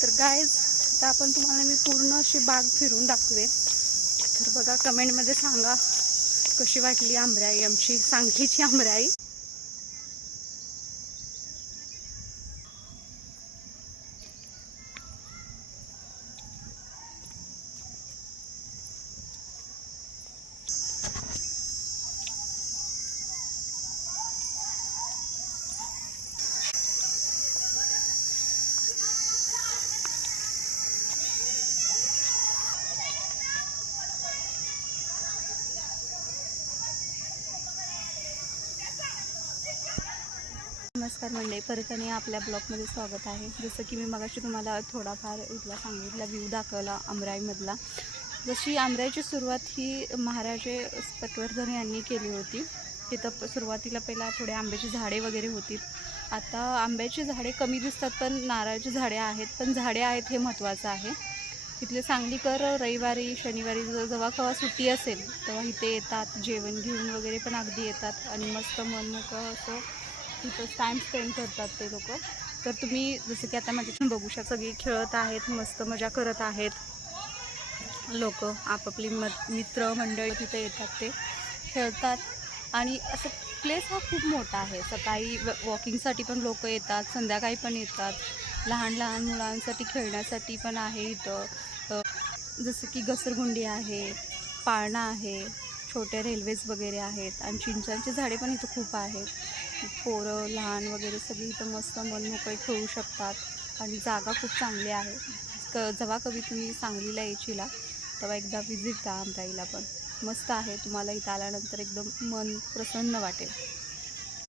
तर गाईज आता आपण तुम्हाला मी पूर्ण अशी बाग फिरून दाखवे। तर बघा कमेंटमध्ये सांगा कशी वाटली आंबराई, आमची सांगलीची आंबराई। नमस्कार मंडळी, परत आणि आपल्या ब्लॉगमध्ये स्वागत आहे। जसं की मी मगाशी तुम्हाला थोडाफार इथला सांगितला व्ह्यू दाखवला आंबराईमधला। जशी आंबराईची सुरुवात ही महाराजे पटवर्धन यांनी केली होती। तिथं सुरुवातीला पहिला थोडे आंब्याची झाडे वगैरे होती। आता आंब्याची झाडे कमी दिसतात पण नारळाची झाडे आहेत, पण झाडे आहेत हे महत्त्वाचं आहे। इथले सांगलीकर रविवारी शनिवारी जेव्हा केव्हा सुट्टी असेल तेव्हा इथे येतात, जेवण घेऊन वगैरे पण अगदी येतात आणि मस्त मनमोकळं असं तिथं टाइम स्पेंड करतात ते लोक। तर तुम्ही जसं की आता माझ्याकडून बघू शकता, सगळे खेळत आहेत, मस्त मजा करत आहेत लोक। आपापली मित्र मंडळी तिथे येतात, ते खेळतात आणि असं प्लेस हा खूप मोठा आहे। सकाळी वॉकिंगसाठी पण लोक येतात, संध्याकाळी पण येतात, लहान लहान मुलांसाठी खेळण्यासाठी पण आहे इथं। जसं की घसरगुंडी आहे, पाळणा आहे, छोटे रेल्वेज वगैरे आहेत आणि चिंचांची झाडे पण इथं खूप आहेत। पोरं लहान वगैरे सगळी इथं मस्त मनमोकळे खेळू शकतात आणि जागा खूप चांगली आहे। जेव्हा कधी तुम्ही सांगलीला येशील तेव्हा एकदा विजिट द्या आंबराईला, पण मस्त आहे। तुम्हाला इथं आल्यानंतर एकदम मन प्रसन्न वाटेल।